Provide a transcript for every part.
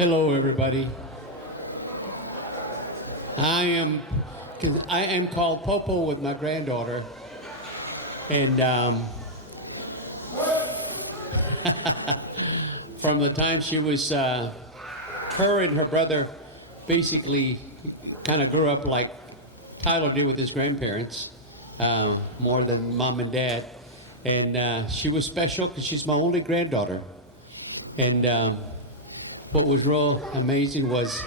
Hello, everybody. I am called Popo with my granddaughter, and from the time she was, her and her brother basically kind of grew up like Tyler did with his grandparents, more than mom and dad. And she was special because she's my only granddaughter. And what was real amazing was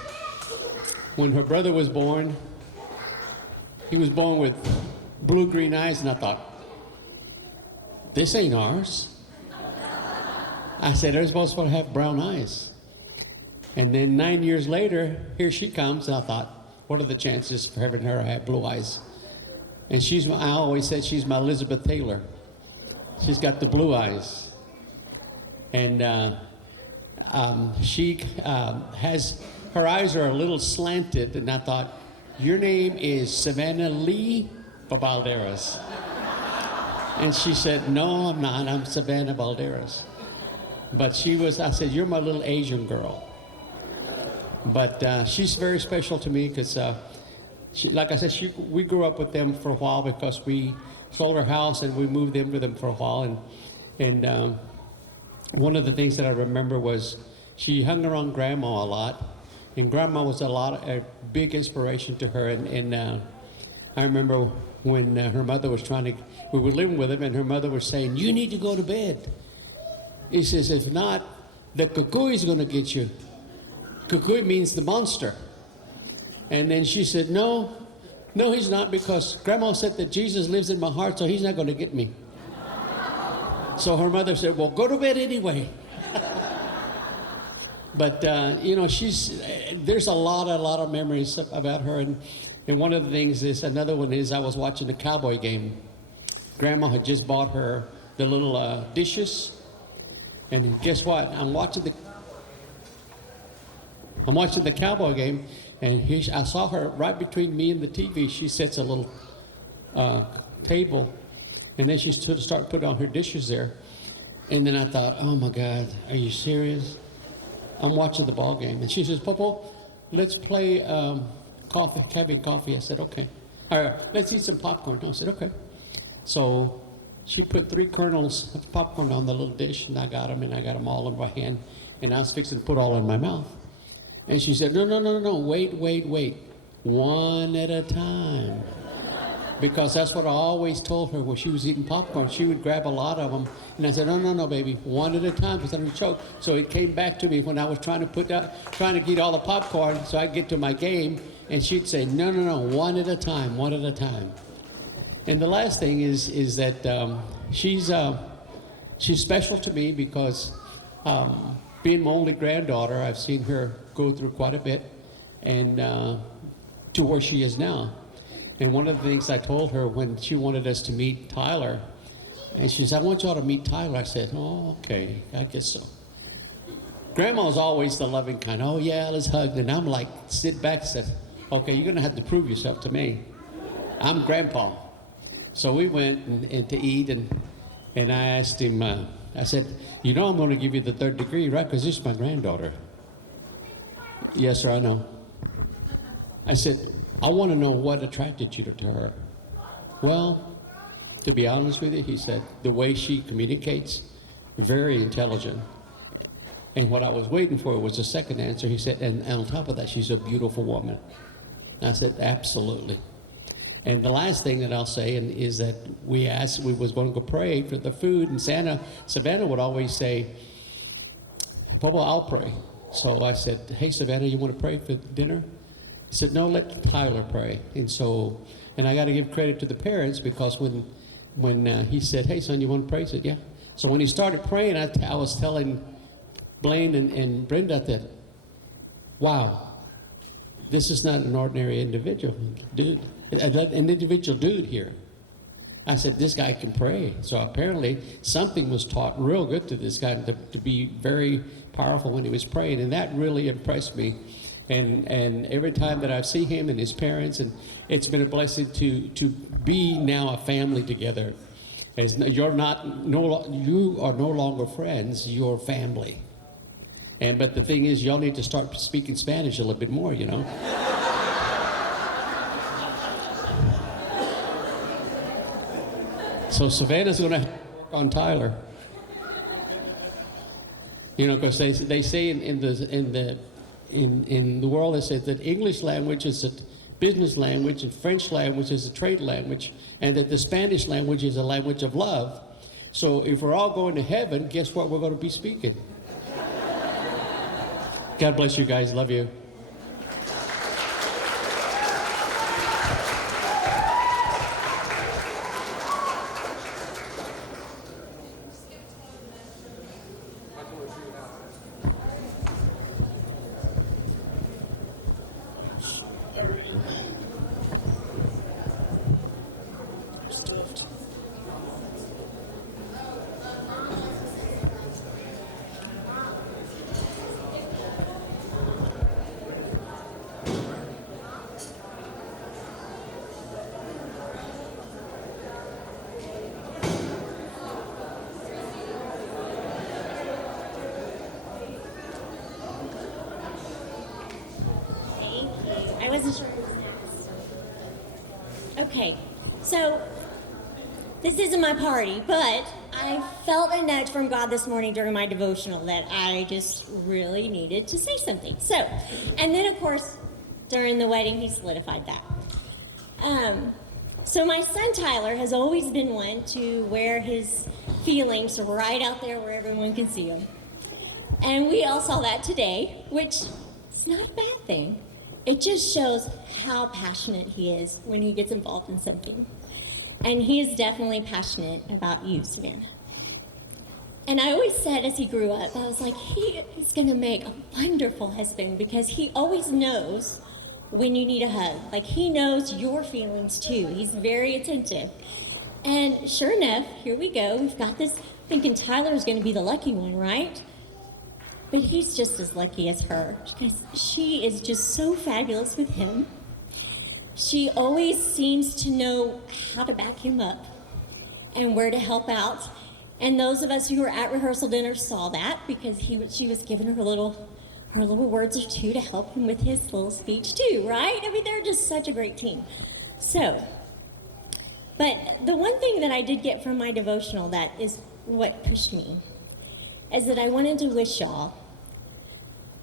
when her brother was born, he was born with blue-green eyes, and I thought, this ain't ours. I said, they're supposed to have brown eyes. And then 9 years later, here she comes, and I thought, what are the chances for having her have blue eyes? And I always said she's my Elizabeth Taylor. She's got the blue eyes. And she has, her eyes are a little slanted, and I thought, your name is Savannah Lee Balderas. And she said, no, I'm not, I'm Savannah Balderas. But I said, you're my little Asian girl. But she's very special to me because, like I said, we grew up with them for a while because we sold our house and we moved in with them for a while. And one of the things that I remember was she hung around Grandma a lot, and Grandma was a big inspiration to her. And I remember when her mother was we were living with him, and her mother was saying, you need to go to bed. He says, if not, the kukui is going to get you. Kukui means the monster. And then she said, no, he's not, because Grandma said that Jesus lives in my heart, so he's not going to get me. So her mother said, well, go to bed anyway. But, there's a lot of memories about her. And one of the things is, another one is I was watching the Cowboy game. Grandma had just bought her the little dishes. And guess what? I'm watching the Cowboy game, and I saw her right between me and the TV. She sets a little table, and then she started putting on her dishes there. And then I thought, oh my God, are you serious? I'm watching the ball game. And she says, Popo, let's play having coffee. I said, okay. All right, let's eat some popcorn. I said, okay. So she put 3 kernels of popcorn on the little dish, and I got them all in my hand, and I was fixing to put all in my mouth. And she said, no, wait. One at a time. Because that's what I always told her when she was eating popcorn. She would grab a lot of them. And I said, no, baby, one at a time, because I don't choke. So it came back to me when I was trying to get all the popcorn so I could get to my game. And she'd say, no, one at a time. And the last thing is that she's special to me because being my only granddaughter, I've seen her go through quite a bit, and to where she is now. And one of the things I told her when she wanted us to meet Tyler, and she said, I want y'all to meet Tyler. I said, oh, okay, I guess so. Grandma's always the loving kind. Oh, yeah, let's hug. And I'm like, sit back and said, okay, you're going to have to prove yourself to me. I'm Grandpa. So we went to eat, and I asked him, I said, I'm going to give you the 3rd degree, right? Because this is my granddaughter. Yes, sir, I know. I said, I want to know what attracted you to her. Well, to be honest with you, he said, the way she communicates, very intelligent. And what I was waiting for was the second answer. He said, and on top of that, she's a beautiful woman. I said, absolutely. And the last thing that I'll say is that we was going to go pray for the food, and Savannah would always say, Papa, I'll pray. So I said, hey, Savannah, you want to pray for dinner? I said, no, let Tyler pray. And I got to give credit to the parents, because when he said, hey, son, you want to pray? I said, yeah. So when he started praying, I was telling Blaine and Brenda that, wow, this is not an ordinary individual dude. An individual dude here. I said, this guy can pray. So apparently something was taught real good to this guy to be very powerful when he was praying, and that really impressed me. And every time that I see him and his parents, and it's been a blessing to be now a family together. You are no longer friends, you're family. But the thing is, y'all need to start speaking Spanish a little bit more, you know. So Savannah's going to work on Tyler. You know, because they say in the world, they say that English language is a business language and French language is a trade language, and that the Spanish language is a language of love. So if we're all going to heaven, guess what we're going to be speaking? God bless you guys. Love you. I wasn't sure who was next. Okay, so this isn't my party, but I felt a nudge from God this morning during my devotional that I just really needed to say something. So, and then of course, during the wedding, he solidified that. So my son Tyler has always been one to wear his feelings right out there where everyone can see them. And we all saw that today, which is not a bad thing. It just shows how passionate he is when he gets involved in something. And he is definitely passionate about you, Savannah. And I always said as he grew up, I was like, he's going to make a wonderful husband because he always knows when you need a hug. Like, he knows your feelings too. He's very attentive. And sure enough, here we go. We've got this thinking Tyler's going to be the lucky one, right? But he's just as lucky as her because she is just so fabulous with him. She always seems to know how to back him up and where to help out. And those of us who were at rehearsal dinner saw that because she was giving her little words or two to help him with his little speech too, right? I mean, they're just such a great team. So, but the one thing that I did get from my devotional that is what pushed me is that I wanted to wish y'all,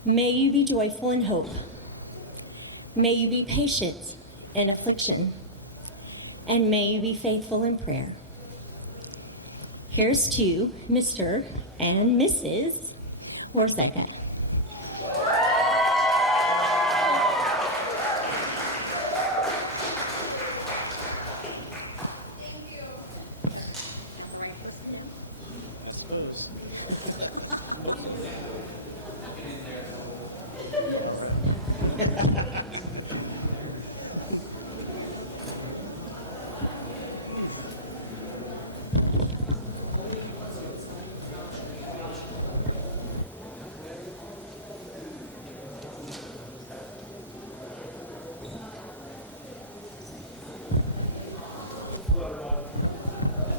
may you be joyful in hope. May you be patient in affliction. And may you be faithful in prayer. Here's to Mr. and Mrs. Worcester.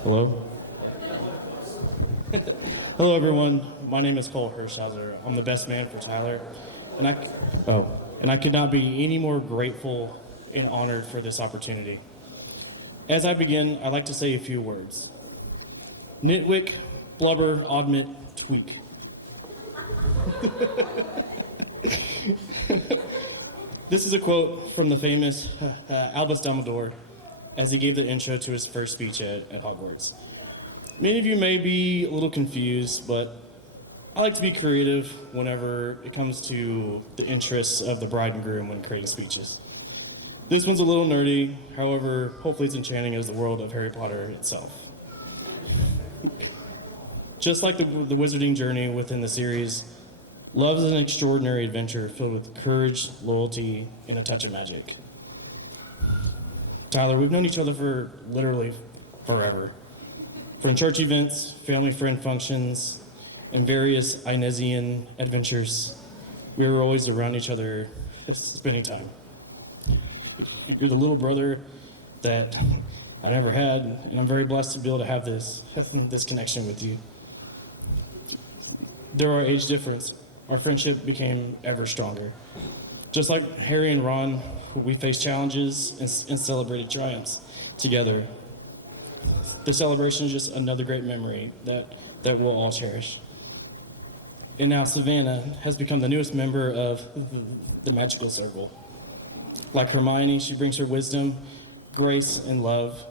Hello? Hello, everyone. My name is Cole Hirschhauser. I'm the best man for Tyler. And I could not be any more grateful and honored for this opportunity. As I begin, I'd like to say a few words. Nitwick, blubber, oddment, tweak. This is a quote from the famous Albus Dumbledore as he gave the intro to his first speech at Hogwarts. Many of you may be a little confused, but I like to be creative whenever it comes to the interests of the bride and groom when creating speeches. This one's a little nerdy, however, hopefully it's enchanting as the world of Harry Potter itself. Just like the wizarding journey within the series, love is an extraordinary adventure filled with courage, loyalty, and a touch of magic. Tyler, we've known each other for literally forever. From church events, family friend functions, and various Inezian adventures, we were always around each other spending time. You're the little brother that I never had, and I'm very blessed to be able to have this connection with you. There are age difference, our friendship became ever stronger. Just like Harry and Ron, we faced challenges and celebrated triumphs together. The celebration is just another great memory that we'll all cherish. And now Savannah has become the newest member of the magical circle. Like Hermione, she brings her wisdom, grace, and love.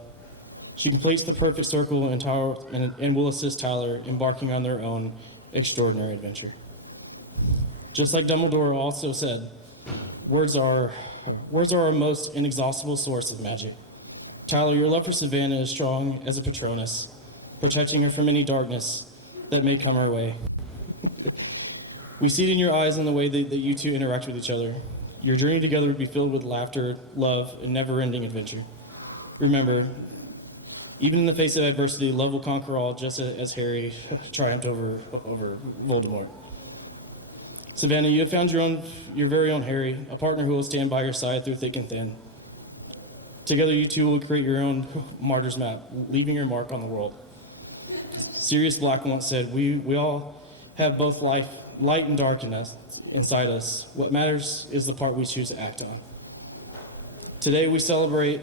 She completes the perfect circle and will assist Tyler embarking on their own extraordinary adventure. Just like Dumbledore also said, words are our most inexhaustible source of magic. Tyler, your love for Savannah is strong as a Patronus, protecting her from any darkness that may come her way. We see it in your eyes and the way that you two interact with each other. Your journey together would be filled with laughter, love, and never-ending adventure. Remember, even in the face of adversity, love will conquer all, just as Harry triumphed over Voldemort. Savannah, you have found your very own Harry, a partner who will stand by your side through thick and thin. Together, you two will create your own martyr's map, leaving your mark on the world. Sirius Black once said, we all have both light and dark inside us. What matters is the part we choose to act on. Today we celebrate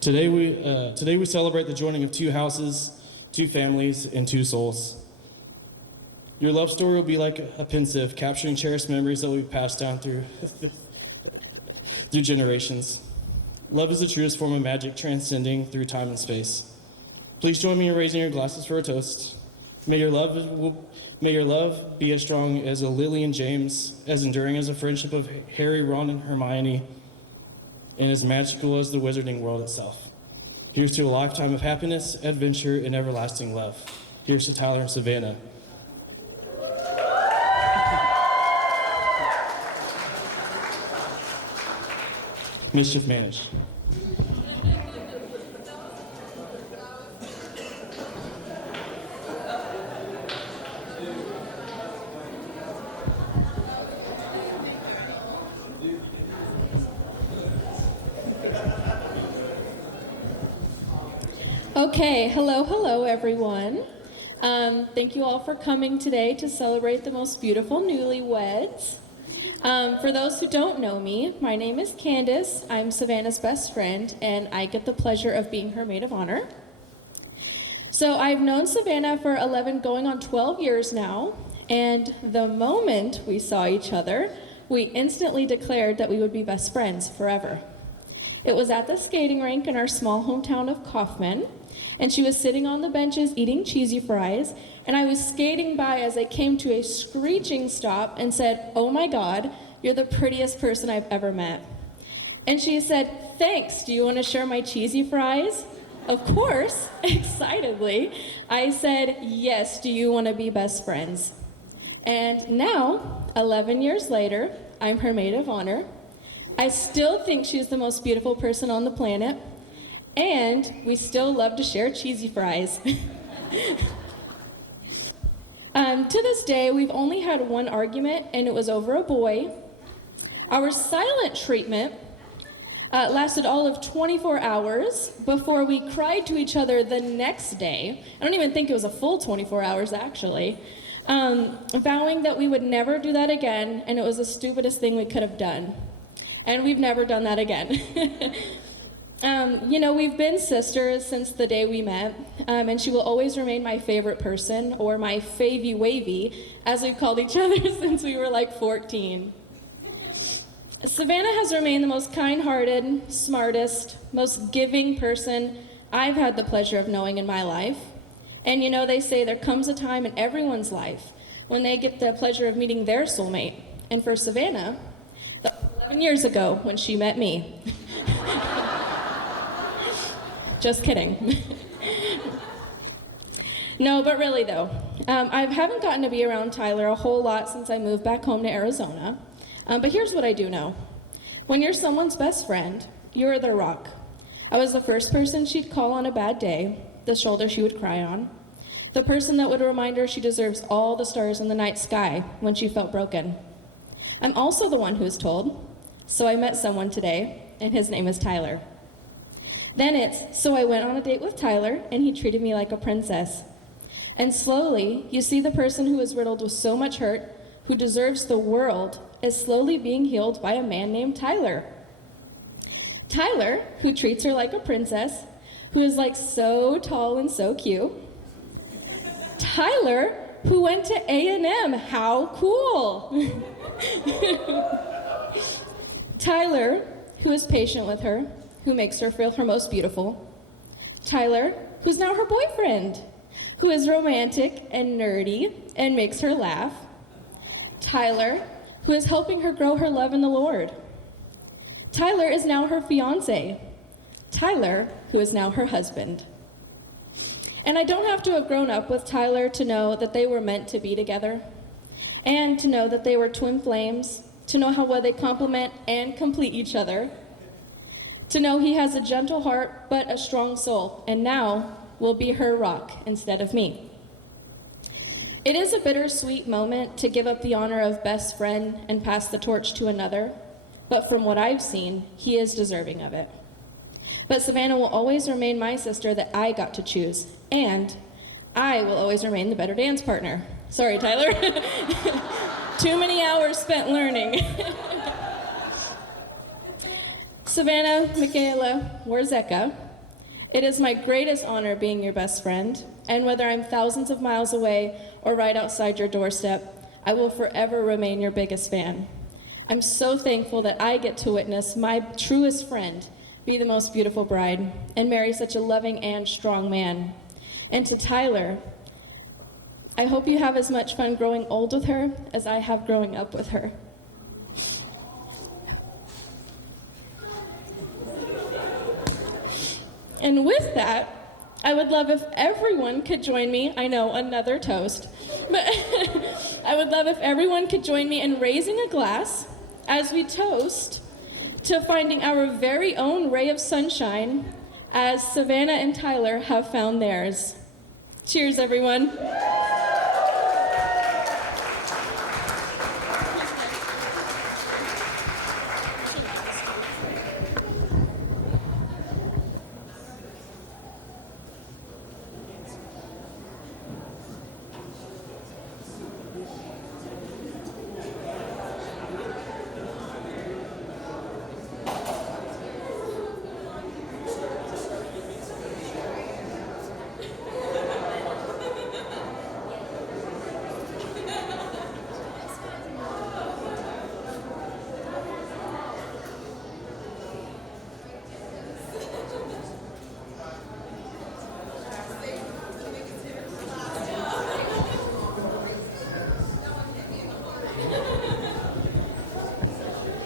the joining of two houses, two families, and two souls. Your love story will be like a pensive, capturing cherished memories that will be passed down through generations. Love is the truest form of magic, transcending through time and space. Please join me in raising your glasses for a toast. May your love be as strong as a Lily and James, as enduring as a friendship of Harry, Ron, and Hermione, and as magical as the wizarding world itself. Here's to a lifetime of happiness, adventure, and everlasting love. Here's to Tyler and Savannah. Mischief managed. Okay, hello everyone. Thank you all for coming today to celebrate the most beautiful newlyweds. For those who don't know me, my name is Candace. I'm Savannah's best friend, and I get the pleasure of being her maid of honor. So I've known Savannah for 11 going on 12 years now, and the moment we saw each other, we instantly declared that we would be best friends forever. It was at the skating rink in our small hometown of Kaufman, and she was sitting on the benches eating cheesy fries, and I was skating by as I came to a screeching stop and said, "Oh my God, you're the prettiest person I've ever met." And she said, "Thanks, do you want to share my cheesy fries?" Of course, excitedly, I said, "Yes, do you want to be best friends?" And now, 11 years later, I'm her maid of honor. I still think she's the most beautiful person on the planet, and we still love to share cheesy fries. To this day, we've only had one argument, and it was over a boy. Our silent treatment lasted all of 24 hours before we cried to each other the next day. I don't even think it was a full 24 hours, actually, vowing that we would never do that again, and it was the stupidest thing we could have done. And we've never done that again. We've been sisters since the day we met, and she will always remain my favorite person, or my favy wavy, as we've called each other since we were like 14. Savannah has remained the most kind-hearted, smartest, most giving person I've had the pleasure of knowing in my life. And they say there comes a time in everyone's life when they get the pleasure of meeting their soulmate. And for Savannah, that was 11 years ago when she met me. Just kidding. No, but really though, I haven't gotten to be around Tyler a whole lot since I moved back home to Arizona. But here's what I do know. When you're someone's best friend, you're their rock. I was the first person she'd call on a bad day, the shoulder she would cry on, the person that would remind her she deserves all the stars in the night sky when she felt broken. I'm also the one who's told, "So I met someone today, and his name is Tyler." Then it's, "So I went on a date with Tyler, and he treated me like a princess." And slowly, you see the person who is riddled with so much hurt, who deserves the world, is slowly being healed by a man named Tyler. Tyler, who treats her like a princess, who is like so tall and so cute. Tyler, who went to A&M. How cool! Tyler, who is patient with her, who makes her feel her most beautiful. Tyler, who's now her boyfriend, who is romantic and nerdy and makes her laugh. Tyler, who is helping her grow her love in the Lord. Tyler is now her fiance. Tyler, who is now her husband. And I don't have to have grown up with Tyler to know that they were meant to be together, and to know that they were twin flames, to know how well they complement and complete each other, to know he has a gentle heart but a strong soul, and now will be her rock instead of me. It is a bittersweet moment to give up the honor of best friend and pass the torch to another, but from what I've seen, he is deserving of it. But Savannah will always remain my sister that I got to choose, and I will always remain the better dance partner. Sorry, Tyler. Too many hours spent learning. Savannah, Michaela, Warzeka, it is my greatest honor being your best friend, and whether I'm thousands of miles away or right outside your doorstep, I will forever remain your biggest fan. I'm so thankful that I get to witness my truest friend be the most beautiful bride and marry such a loving and strong man. And to Tyler, I hope you have as much fun growing old with her as I have growing up with her. And with that, I would love if everyone could join me. I know, another toast. But I would love if everyone could join me in raising a glass as we toast to finding our very own ray of sunshine as Savannah and Tyler have found theirs. Cheers, everyone.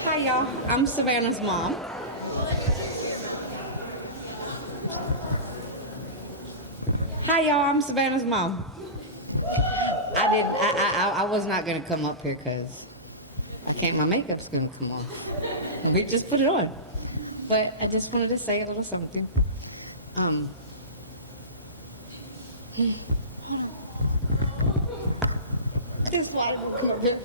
Hi, y'all. I'm Savannah's mom. Hi, y'all. I'm Savannah's mom. I was not gonna come up here because I can't. My makeup's gonna come off. We just put it on. But I just wanted to say a little something. This water will come up here.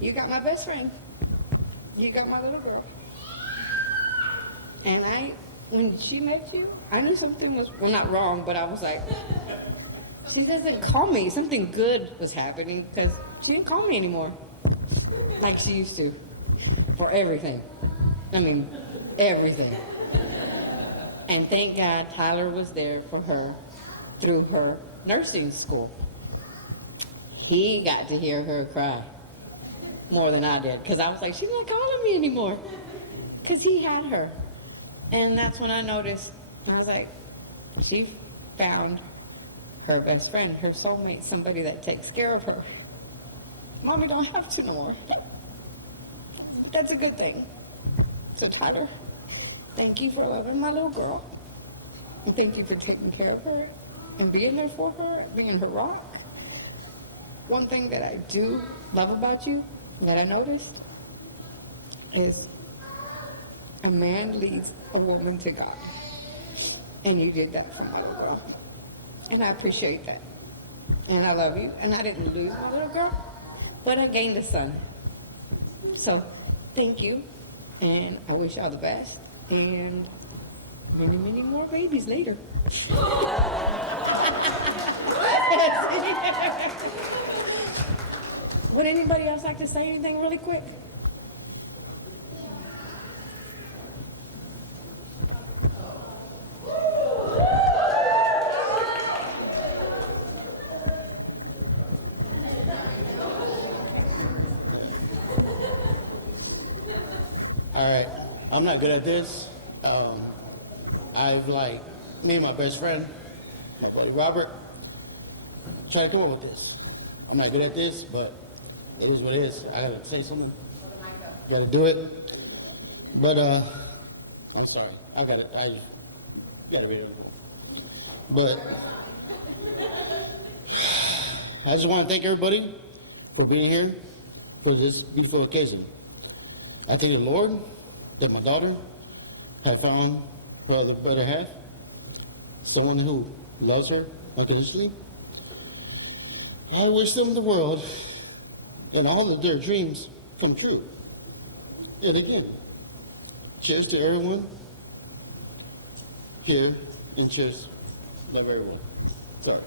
You got my best friend. You got my little girl. And when she met you, I knew something was, well, not wrong, but I was like, she doesn't call me. Something good was happening because she didn't call me anymore like she used to for everything. I mean, everything. And thank God Tyler was there for her through her nursing school. He got to hear her cry more than I did, because I was like, she's not calling me anymore, because he had her. And that's when I noticed, I was like, she found her best friend, her soulmate, somebody that takes care of her. Mommy don't have to no more. That's a good thing. So Tyler, thank you for loving my little girl, and thank you for taking care of her and being there for her, being her rock. One thing that I do love about you that I noticed is a man leads a woman to God. And you did that for my little girl. And I appreciate that. And I love you. And I didn't lose my little girl, but I gained a son. So thank you. And I wish y'all the best. And many, many more babies later. Would anybody else like to say anything really quick? All right, I'm not good at this. Me and my best friend, my buddy Robert, try to come up with this. I'm not good at this, but it is what it is. I gotta say something. Gotta do it. But I'm sorry. I gotta read it. But I just want to thank everybody for being here for this beautiful occasion. I thank the Lord that my daughter had found her other better half, someone who loves her unconditionally. I wish them the world and all of their dreams come true. And again, cheers to everyone here, and cheers. Love everyone. Sorry.